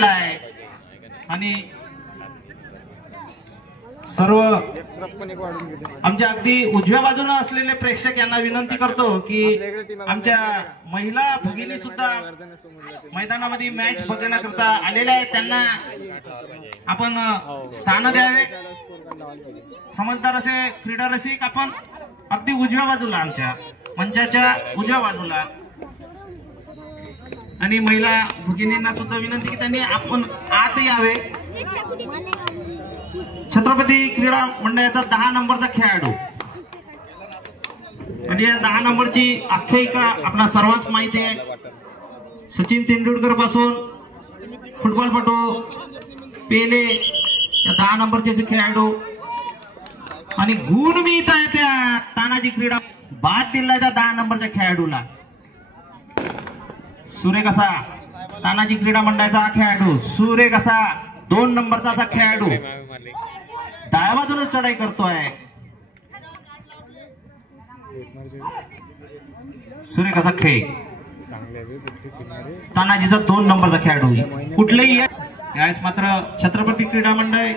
आणि सर्व आमच्या अगदी उजव्या बाजूने असलेले प्रेक्षक यांना विनंती करतो की आमच्या महिला भगिनी सुद्धा मैदानामध्ये मॅच बघण्याकरता आलेल्या आहेत, त्यांना आपण स्थान द्यावे. समजदार असे क्रीडा रसिक आपण अगदी उजव्या बाजूला, आमच्या मंचाच्या उजव्या बाजूला, आणि महिला भगिनींना सुद्धा विनंती की त्यांनी आपण आत यावे. छत्रपती क्रीडा मंडळाचा 10 नंबरचा खेळाडू आणि या 10 नंबरची आख्यायिका आपल्या सर्वांच माहिती आहे. सचिन तेंडुलकर पासून फुटबॉलपटू पेले या 10 नंबरचे खेळाडू, आणि गुण मिळत आहे त्या तानाजी क्रीडा बाद दिलाय त्या 10 नंबरच्या खेळाडूला. सुरेख असा तानाजी क्रीडा मंडळाचा हा खेळाडू, सुरेख असा 2 नंबरचा असा खेळाडू डाव्या बाजूने चढाई करतोय. सुरेख असा खेळ तानाजीचा 2 नंबरचा खेळाडू. कुठलेही यावेळेस मात्र छत्रपती क्रीडा मंडळ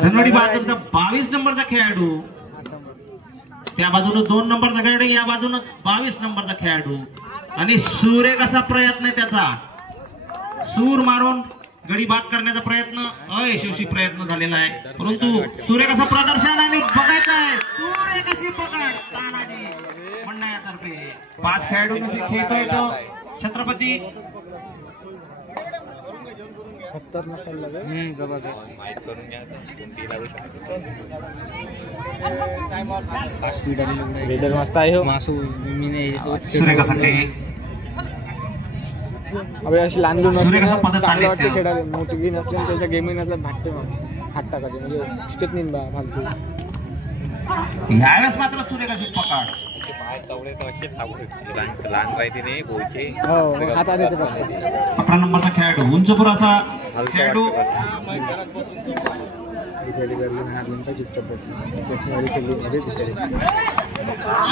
धनवडी बहादूरचा 22 नंबरचा खेळाडू, त्या बाजूने 2 नंबरचा खेळाडू, या बाजूने 22 नंबरचा खेळाडू, आणि सुरेख असा प्रयत्न आहे त्याचा. सूर मारून गडी बाद करण्याचा प्रयत्न अयशस्वी प्रयत्न झालेला आहे, परंतु सुरेख असं प्रदर्शन आणि बघायचं आहे. सुरेख अशी पकड तानाजी मंडळातर्फे 5 खेळाडूंशी खेळतोय तो छत्रपती. सुरेख असा खेळ अबे अशी लहान लहान सुरेख असा पद्धत आले खेळाडू मोठी गेम असले त्याच्या गेमिंग असला भागते हात टाकायचे म्हणजे स्टेट नाही बा फालतू. यावेळेस मात्र सुरेख अशी पकड लहान राहते नाही गोचे हातात येते. 11 नंबरचा खेळाडू उंचपुर असा खेळाडू,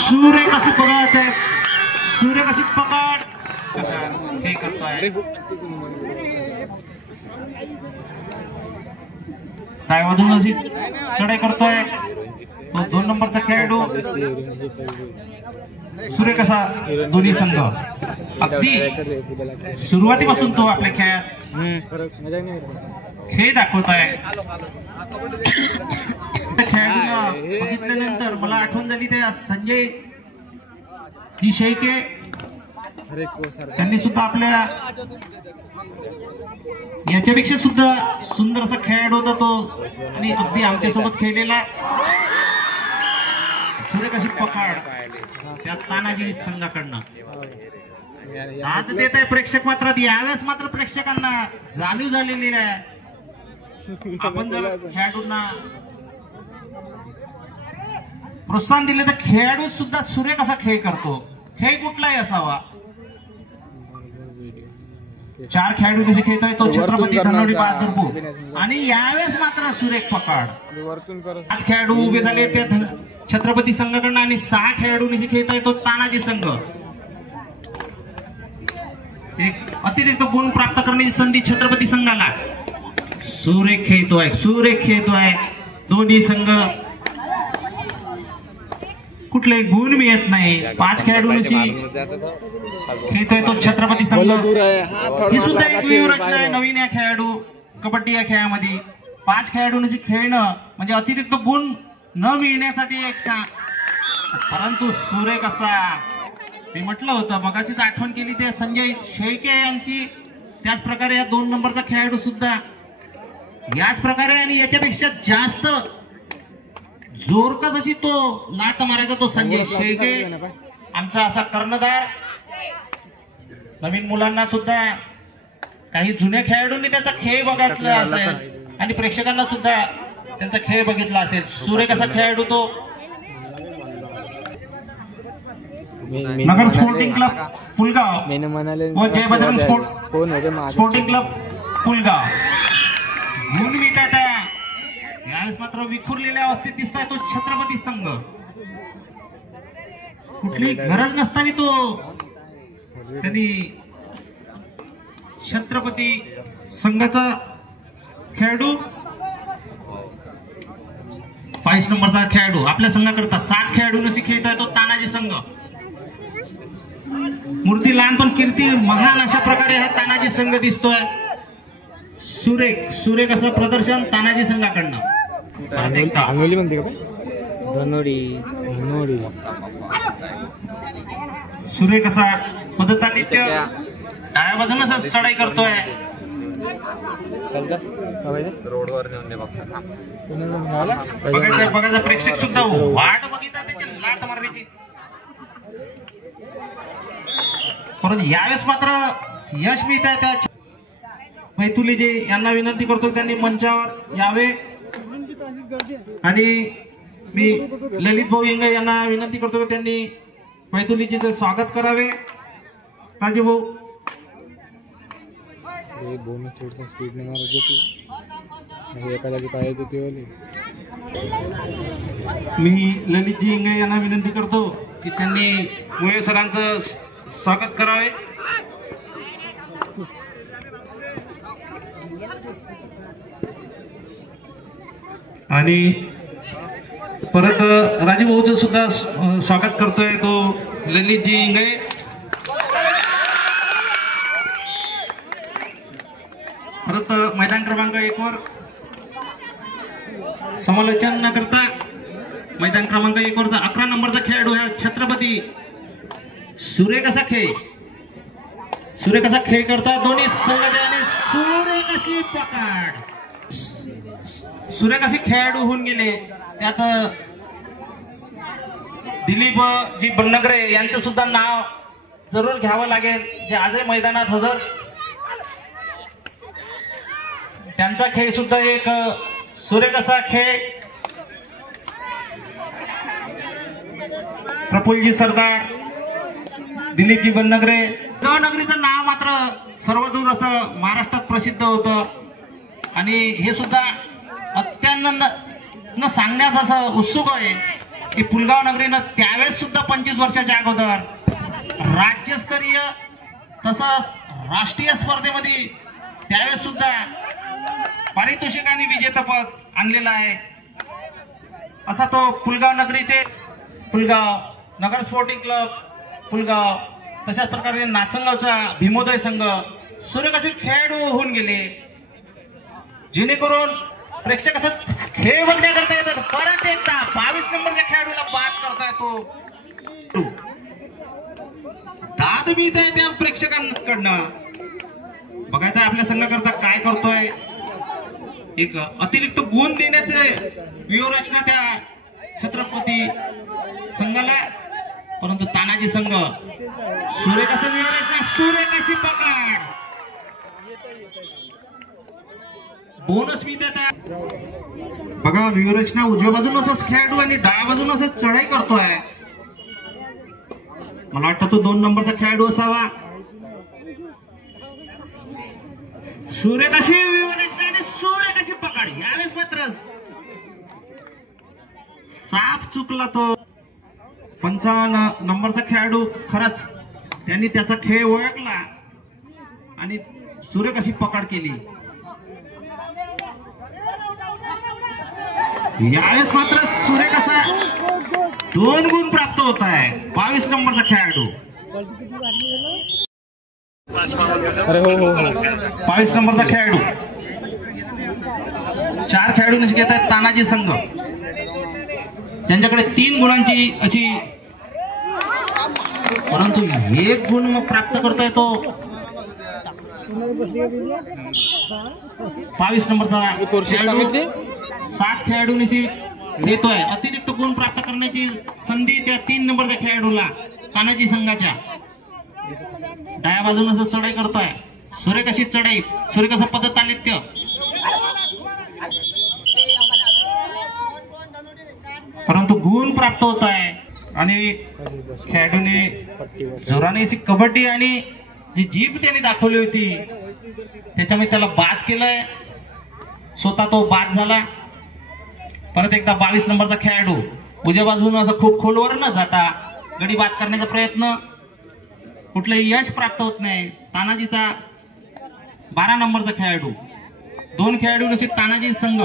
सुरेख अशी पकड आहे. सुरेख अशी पकड हे करतोय. डाव्या बाजूने अशी चढाई करतोय तो 2 नंबरचा खेळाडू. सुरेख असा दोन्ही संघ अगदी सुरुवातीपासून तो आपल्या खेळात खेळ दाखवत आहे. खेळाडूला बघितल्यानंतर मला आठवण झाली त्या संजय शेळके, त्यांनी सुद्धा आपल्या याच्यापेक्षा सुद्धा सुंदर असा खेळाडू होता तो, आणि अगदी आमच्यासोबत खेळलेला. सुरेख अशी पकड त्या तानाजी संघाकडनं आज देत आहे प्रेक्षक. मात्र यावेळेस मात्र प्रेक्षकांना जाणीव झालेली आहे. आपण जर खेळाडूंना प्रोत्साहन दिले तर खेळाडू सुद्धा सुरेख असा खेळ करतो. खेळ कुठलाही असावा. 4 खेळाडूंनी खेळतोय तो छत्रपती धनवडी बहादूरपूर, आणि यावेळेस मात्र सुरेख पकड. 5 खेळाडू उभे झाले त्या छत्रपती संघाकडनं, आणि 6 खेळाडूंनी खेळतोय तो तानाजी संघ. एक अतिरिक्त गुण प्राप्त करण्याची संधी छत्रपती संघाला. सुरेख खेळतोय, सुरेख खेळतोय दोन्ही संघ. कुठले गुण मिळत नाही. 5 खेळाडूंशी खेळतोय तो छत्रपती संघ. ही सुद्धा एक व्यूहरचना आहे नवीन या खेळाडू कबड्डी या खेळामध्ये. 5 खेळाडूंशी खेळणं म्हणजे अतिरिक्त गुण न मिळण्यासाठी एक, परंतु सुरेख असा ते म्हटलं होतं मगाचीच आठवण केली ते संजय शेळके यांची. त्याच प्रकारे या 2 नंबरचा खेळाडू सुद्धा याच प्रकारे, आणि याच्यापेक्षा जास्त जोरकस अशी तो लाट मारायचा तो संजय शेळके आमचा असा कर्णधार. नवीन मुलांना सुद्धा, काही जुन्या खेळाडूंनी त्याचा खेळ बघितला असेल आणि प्रेक्षकांना सुद्धा त्यांचा खेळ बघितला असेल. सुरेख असा खेळाडू तो नगर स्पोर्टिंग क्लब पुलगाव व जय बजरंग स्पोर्टिंग क्लब पुलगाव गुण मिळतात. यावेळेस मात्र विखुरलेल्या अवस्थेत दिसतोय तो छत्रपती संघ. कुठली गरज नसताना तो त्यांनी छत्रपती संघाचा खेळाडू 22 नंबरचा खेळाडू आपल्या संघाकरता 7 खेळाडूंशी खेळत आहे तो तानाजी संघ. मूर्ती लहान पण कीर्ती महान अशा प्रकारे हा तानाजी संघ दिसतोय. सुरेख असं प्रदर्शन तानाजी संघाकडनं. धनोडी म्हणते का धनोडी सुरेख असा पदतालित्य डाव्या बाजूने असं चढाई करतोय. रोडवर नेऊन दे बघा. बघायचं प्रेक्षक सुद्धा वाट बघितला त्याची लात मारण्याची. परंतु यावेळेस मात्र यश मिळत आहे. त्या मैथुलीजी यांना विनंती करतो त्यांनी मंचावर यावे आणि मी ललित भाऊ इंगे यांना विनंती करतो की त्यांनी मैथुलीजीचं स्वागत करावे. राजू भाऊ थोडस स्पीड ने मारत होती एका जागी पाहायचं ते वाले. मी ललितजी इंगे यांना विनंती करतो की त्यांनी मुळे सरांचं स्वागत करावे. आणि परत राजू भाऊचं सुद्धा स्वागत करतोय तो ललितजी इंगे. परत मैदान क्रमांक 1 वर समालोचन न करता मैदान क्रमांक 1 वरचा 11 नंबरचा खेळाडू आहे छत्रपती. सुरेख असा खेळ करता दोन्ही संघाचे आणि सुरेख अशी खेळाडू होऊन गेले. त्यात दिलीप जी बन्नगरे यांचं सुद्धा नाव जरूर घ्यावं लागेल जे आजही मैदानात हजर. त्यांचा खेळ सुद्धा एक सुरेख असा खेळ. प्रफुल्लजी सरदार, दिलीपजी बन्नगरे. नगरीचं नाव मात्र सर्वदूर असं महाराष्ट्रात प्रसिद्ध होतं आणि हे सुद्धा अत्यानंद सांगण्यास असं उत्सुक आहे की पुलगाव नगरीनं त्यावेळेस सुद्धा 25 वर्षाच्या अगोदर राज्यस्तरीय तसंच राष्ट्रीय स्पर्धेमध्ये त्यावेळेस सुद्धा पारितोषिक आणि विजेतेपद आणलेलं आहे. असा तो पुलगाव नगरीचे पुलगाव नगर स्पोर्टिंग क्लब पुलगाव तशाच प्रकारे नाचनगावचा भीमोदय संघ सुरेख असे खेळाडू होऊन गेले जेणेकरून प्रेक्षक असं खेळ बघण्याकरता येतात. परत एकदा 22 नंबरच्या खेळाडूला बाद करता येतो. दाद मिळत आहे त्या प्रेक्षकांकडनं. बघायचं आपल्या संघाकरता काय करतोय. एक अतिरिक्त गुण देण्याचे व्यूहरचना त्या छत्रपती संघाला. परंतु तानाजी संघ सुरेख असं व्यूहरचना सुरेख अशी पकड बोनस मी देता. बघा व्यूहरचना उजव्या बाजून असंच खेळाडू आणि डाव्या बाजून असं चढाई करतोय. मला वाटतं तो 2 नंबरचा खेळाडू असावा. सुरेख अशी व्यूहरचना आणि सुरेख अशी पकड. यावेळेस मात्र साफ चुकला तो 55 नंबरचा खेळाडू. खरंच त्यांनी त्याचा खेळ ओळखला आणि सुरेख अशी पकड केली. यावेळेस मात्र सुरेख असा 2 गुण प्राप्त होत आहे 22 नंबरचा खेळाडू. 22 नंबरचा खेळाडू. 4 खेळाडूंशी घेत आहेत तानाजी संघ त्यांच्याकडे 3 गुणांची अशी. परंतु 1 गुण मग प्राप्त करतोय तो 22 नंबरचा. 7 खेळाडूंशी घेतोय. अतिरिक्त गुण प्राप्त करण्याची संधी त्या 3 नंबरच्या खेळाडूला तानाजी संघाच्या. डाव्या बाजून असं चढाई करतोय. सुरेख अशी चढाई सुरेख असं पदतालित्य. परंतु गुण प्राप्त होत आहे आणि खेळाडूने जोराने अशी कबड्डी आणि जी जीभ त्याने दाखवली होती त्याच्यामुळे त्याला बाद केलंय. स्वतः तो बाद झाला. परत एकदा 22 नंबरचा खेळाडू उजव्या बाजून असं खूप खोलवर न जाता गडी बाद करण्याचा प्रयत्न. कुठलंही यश प्राप्त होत नाही. तानाजीचा 12 नंबरचा खेळाडू. 2 खेळाडू नसे तानाजी संघ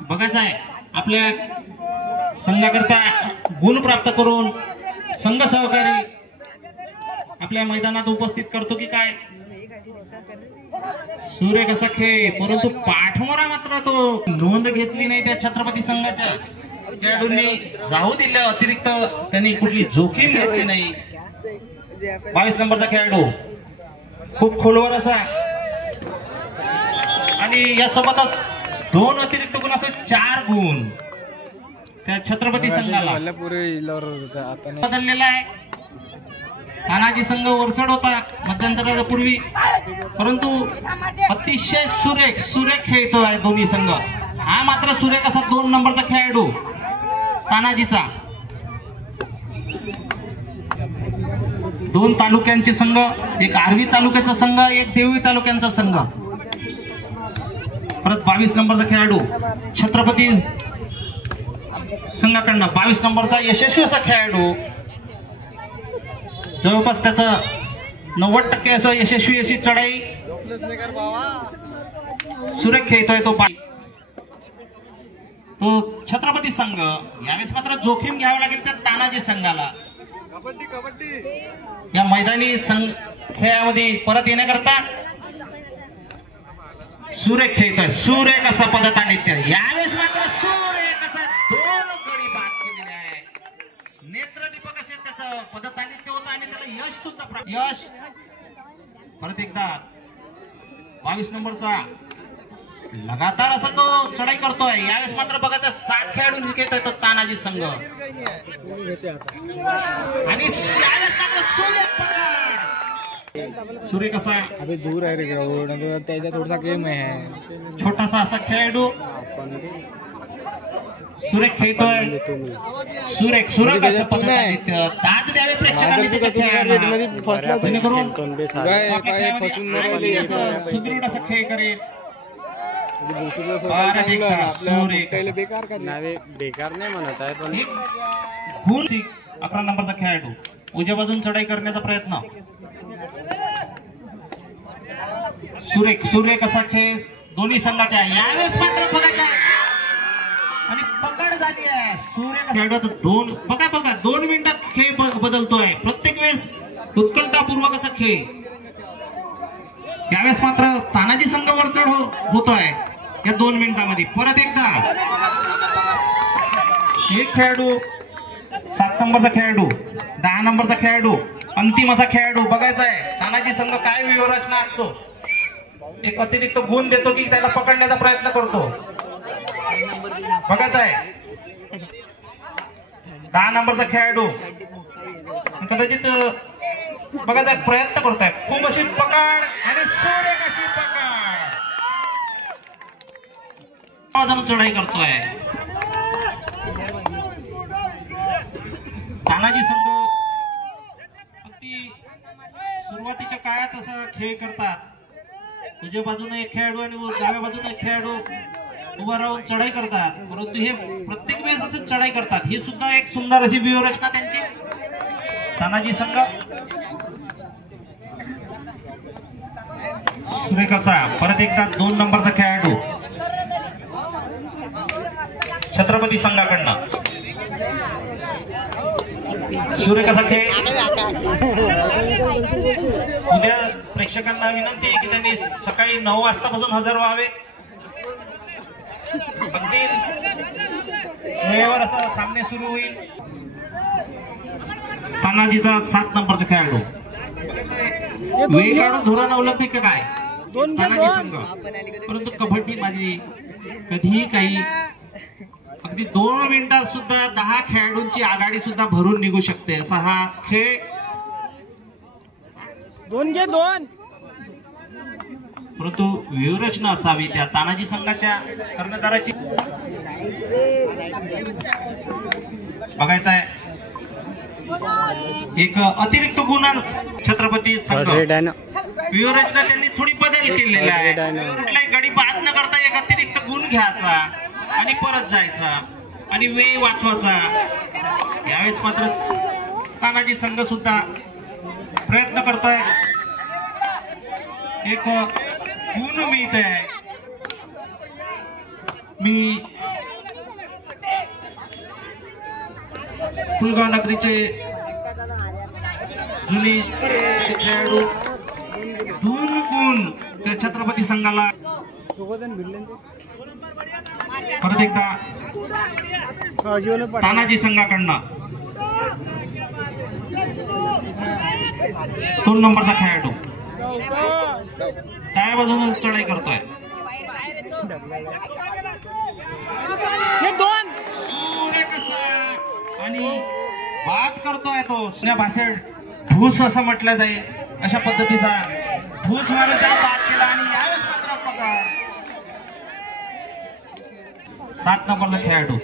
बघायचा आहे आपल्या संघाकरता गुण प्राप्त करून संघ सहकारी आपल्या मैदानात उपस्थित करतो की काय. सूर्य कसा खेळ, परंतु पाठमोरा मात्र तो नोंद घेतली नाही त्या छत्रपती संघाच्या खेळाडूंनी. जाऊ दिल्या अतिरिक्त त्यांनी कुठली जोखीम घेतली नाही. 22 नंबरचा खेळाडू खूप खोलवर असा आणि यासोबतच 2 अतिरिक्त गुण असे 4 गुण त्या छत्रपती संघाला बदललेला आहे. तानाजी संघ वरचढ होता मध्यंतराच्या पूर्वी, परंतु अतिशय सुरेख खेळतो आहे दोन्ही संघ. हा मात्र सुरेख असा 2 नंबरचा खेळाडू तानाजीचा. 2 तालुक्यांचे संघ, एक आर्वी तालुक्याचा संघ, एक देवळी तालुक्यांचा संघ. परत 22 नंबरचा खेळाडू छत्रपती संघाकडनं 22 नंबरचा यशस्वी असा खेळाडू. जवळपास त्याचं 90% असं यशस्वी अशी चढाई सुरेख खेळतोय तो छत्रपती संघ. यावेळेस मात्र जोखीम घ्यावं लागेल त्या तानाजी संघाला या मैदानी खेळामध्ये परत येण्याकरता. सुरेख खेळतोय, सुरेख असा पदतानित्य. यावेळेस मात्र सुरेख असा 2 गडी बाद केलेले आहे. नेत्रदीपक असे त्याचं पदतानित्य होतं आणि त्याला यश सुद्धा प्राप्त. यश परत एकदा 22 नंबरचा लगातार असा तो चढाई करतोय. यावेळेस मात्र बघायचं 7 खेळाडूंची खेळत आहे तो तानाजी संघ आणि यावेळेस मात्र सुरेख पकड. सूर्य कसा अभी दूर आहे रे ग्राउंड, त्याचा थोडासा गेम आहे. छोटासा असा खेळाडू सुरेख खेळतोय. सुरेख असं पद्धतीने दाद द्यावे प्रेक्षकांनी त्याच्या खेळाला, जेणेकरून सुदृढ असं खेळ करेल. बेकार नाही म्हणत आहे पण 11 नंबरचा खेळाडू उजव्या बाजून चढाई करण्याचा प्रयत्न. सुरेख असा खेळ दोन्ही संघाच्या. यावेळेस मात्र बघायचा आणि पकड झाली आहे. सूर्य 2 मिनिटात खेळ बदलतोय. प्रत्येक वेळेस उत्कंठापूर्वक असा खेळ. यावेळेस मात्र तानाजी संघ वरचढ होतोय या 2 मिनिटांमध्ये. परत एकदा एक खेळाडू 7 नंबरचा खेळाडू 10 नंबरचा खेळाडू अंतिम असा खेळाडू बघायचा आहे. तानाजी संघ काय व्यूहरचना आखतो, एक अतिरिक्त गुण देतो की त्याला पकडण्याचा प्रयत्न करतो बघायचा आहे. 10 नंबरचा खेळाडू कदाचित बघायचा प्रयत्न करतोय. खूप अशी पकड आणि सुरेख अशी पकड चढाई करतोय. तानाजी संघ अगदी सुरुवातीच्या काळात असा खेळ करतात. उजव्या बाजूने एक खेळाडू आणि डाव्या बाजूने एक खेळाडू उभा राहून चढाई करतात, परंतु हे प्रत्येक वेळेस असं चढाई करतात. ही सुद्धा एक सुंदर अशी व्यूहरचना त्यांची. तानाजी संघ सुरेख असा परत एकदा 2 नंबरचा खेळाडू छत्रपती संघाकडनं. सूर्य कसा खेळ. उद्या प्रेक्षकांना विनंती आहे की त्यांनी सकाळी 9 वाजतापासून हजर व्हावे. अगदी वेळेवर असा सामने सुरू होईल. तानाजीचा 7 नंबरचा खेळाडू वेगळं धोरण अवलंबते का काय तानाजी संघ, परंतु कबड्डी माझी कधीही काही अगदी 2 मिनिटात सुद्धा 10 खेळाडूंची आघाडी सुद्धा भरून निघू शकते असा हा खेळ. 2 परंतु व्यूहरचना असावी त्या तानाजी संघाच्या कर्णधाराची. बघायचा आहे एक अतिरिक्त गुण छत्रपती संघ. व्यूहरचना त्यांनी थोडी बदल केलेला आहे. कुठलाही गडी बाद न करता एक अतिरिक्त गुण घ्यायचा आणि परत जायचा आणि वेळ वाचवायचा. यावेळेस मात्र तानाजी संघ सुद्धा प्रयत्न करतोय. एक गुण मिळत आहे. मी फुलगाव नगरीचे जुने खेळाडू 2 गुण त्या छत्रपती संघाला. परत एकदा तानाजी संघाकडनं 2 नंबरचा खेळाडू डाव्या बाजूने चढाई करतोय. आणि बाद करतोय तो. जुन्या भाषेत धूस असं म्हटलं जाईल अशा पद्धतीचा धूस मारून त्याला बाद केला. आणि यावेळेस मात्र पकड. 7 नंबरचा खेळाडू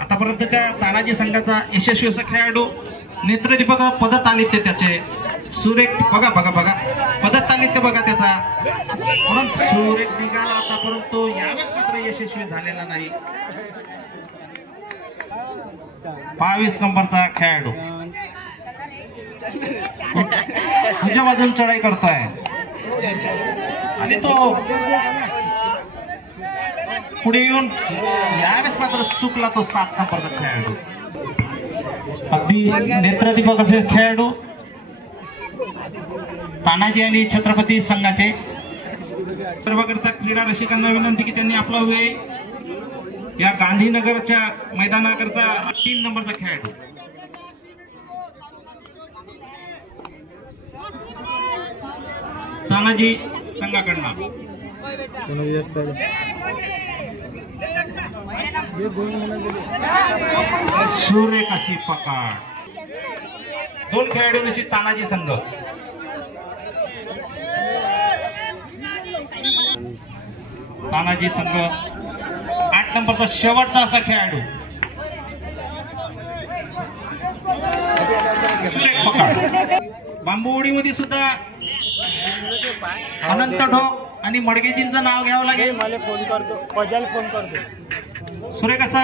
आतापर्यंतच्या तानाजी संघाचा यशस्वी असा खेळाडू. नेत्रदीपक पदत आलित्य त्याचे सुरेख. बघा बघा बघा पदत आलित्य बघा त्याचा. परंतु सुरेख निघाला होता परंतु यावेळेस मात्र यशस्वी झालेला नाही. 22 नंबरचा खेळाडू तुझ्या बाजून चढाई करतोय आणि तो पुढे येऊन यावेळेस मात्र चुकला तो 7 नंबरचा खेळाडू. अगदी नेत्रदीपक असे खेळाडू तानाजी आणि छत्रपती संघाचे. सर्वकरता क्रीडा रसिकांना विनंती की त्यांनी आपला वेळ या गांधीनगरच्या मैदानाकरता 3 नंबरचा खेळाडू तानाजी संघाकडनं सुरेख अशी पकड. 2 खेळाडूंची तानाजी संघ. तानाजी संघ 8 नंबरचा शेवटचा असा खेळाडू सुरेख पकड. बांबुवडीमध्ये सुद्धा अनंत ढोक आणि मडगेजींचं नाव घ्यावं लागेल. फोन करतो. सुरेख असा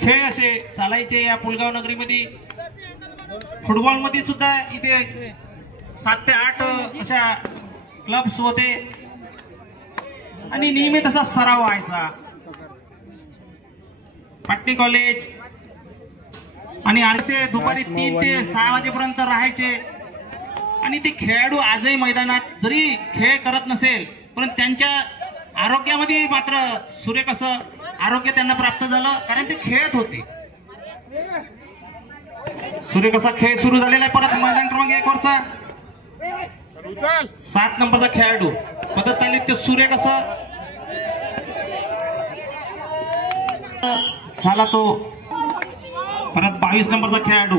खेळ असे चालायचे या पुलगाव नगरीमध्ये. फुटबॉल मध्ये सुद्धा इथे 7 ते 8 अशा क्लब्स होते आणि नेहमी तसा सराव व्हायचा. पाटणी कॉलेज आणि आरसे दुपारी 3 ते 6 वाजेपर्यंत राहायचे. आणि ते खेळाडू आजही मैदानात जरी खेळ करत नसेल पण त्यांच्या आरोग्यामध्ये मात्र सुरेख असं आरोग्य त्यांना प्राप्त झालं कारण ते खेळत होते. सुरेख असा खेळ सुरू झालेला आहे. परत मैदान क्रमांक 1 वरचा 7 नंबरचा खेळाडू पदत आले ते सुरेख असं झाला तो. परत 22 नंबरचा खेळाडू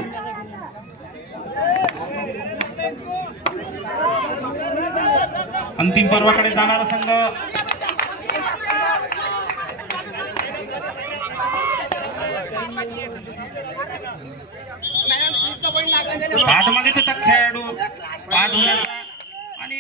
अंतिम पर्वाकडे जाणारा संघ. बाद मागे खेळाडू बाद होण्याचा आणि